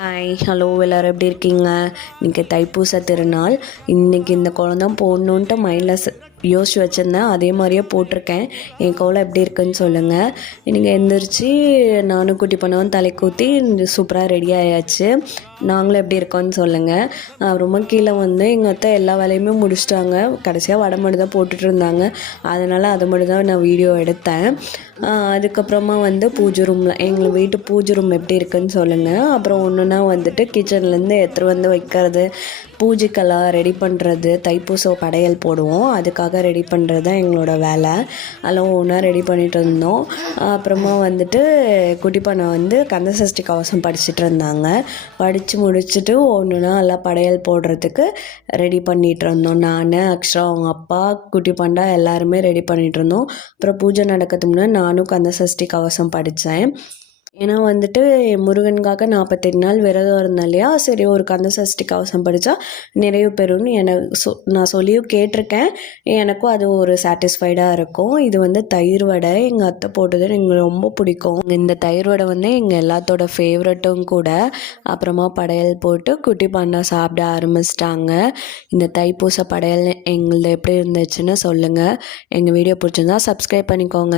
Hi hello எல்லோரும் எப்படி இருக்கீங்க? இன்றைக்கி தைப்பூச திருநாள். இன்றைக்கி இந்த கோலம் தான் போடணுன்ட்டு மைண்டில் யோசிச்சு வச்சுருந்தேன். அதே மாதிரியே போட்டிருக்கேன். என் கோலம் எப்படி இருக்குன்னு சொல்லுங்கள். நீங்கள் எந்திரிச்சு நானும் குட்டி பண்ணவும் தலைக்கூத்தி சூப்பராக ரெடி ஆயாச்சு. நாங்களும் எப்படி இருக்கோன்னு சொல்லுங்கள். ரொம்ப கீழே வந்து எங்கள் அத்தை எல்லா வேலையுமே முடிச்சிட்டாங்க. கடைசியாக வடை மட்டும் தான் போட்டுட்டு இருந்தாங்க. அதனால் அதை மட்டும் தான் நான் வீடியோ எடுத்தேன். அதுக்கப்புறமா வந்து பூஜை ரூமில் எங்கள் வீட்டு பூஜை ரூம் எப்படி இருக்குன்னு சொல்லுங்கள். அப்புறம் ஒன்றுனா வந்துட்டு கிச்சன்லேருந்து எடுத்துகிட்டு வந்து வைக்கிறது, பூஜைக்கெல்லாம் ரெடி பண்ணுறது, தைப்பூச படையல் போடுவோம், அதுக்காக ரெடி பண்ணுறது தான் எங்களோட வேலை. அதெல்லாம் ஒன்றா ரெடி பண்ணிகிட்டு இருந்தோம். அப்புறமா வந்துட்டு குட்டி பண்ணை வந்து கந்தசஷ்டி கவசம் படிச்சுட்டு இருந்தாங்க. படித்து முடிச்சுட்டு ஒன்றுனா எல்லாம் படையல் போடுறதுக்கு ரெடி பண்ணிகிட்டு இருந்தோம். நான், அக்ஷரா, அவங்க அப்பா, குட்டி பண்டா எல்லாருமே ரெடி பண்ணிகிட்டு இருந்தோம். அப்புறம் பூஜை நடக்கிறதுக்கு முன்னாடி நானும் கந்தசஷ்டி கவசம் படித்தேன். ஏன்னா வந்துட்டு முருகனுக்காக 48 நாள் விரதம் இருந்தேன் இல்லையா, சரி ஒரு கந்தசஷ்டி கவசம் படித்தா நிறைவு பெறும்னு நான் சொல்லியும் கேட்டிருக்கேன். எனக்கும் அது ஒரு சாட்டிஸ்ஃபைடாக இருக்கும். இது வந்து தயிர் வடை எங்கள் அத்தை போட்டது எங்களுக்கு ரொம்ப பிடிக்கும். இந்த தயிர் வடை வந்து எங்கள் எல்லாத்தோட ஃபேவரட்டும் கூட. அப்புறமா படையல் போட்டு குட்டி பாண்டா சாப்பிட ஆரம்பிச்சிட்டாங்க. இந்த தைப்பூச படையல் எங்களது எப்படி இருந்துச்சுன்னு சொல்லுங்கள். எங்கள் வீடியோ பிடிச்சிருந்தா சப்ஸ்கிரைப் பண்ணிக்கோங்க.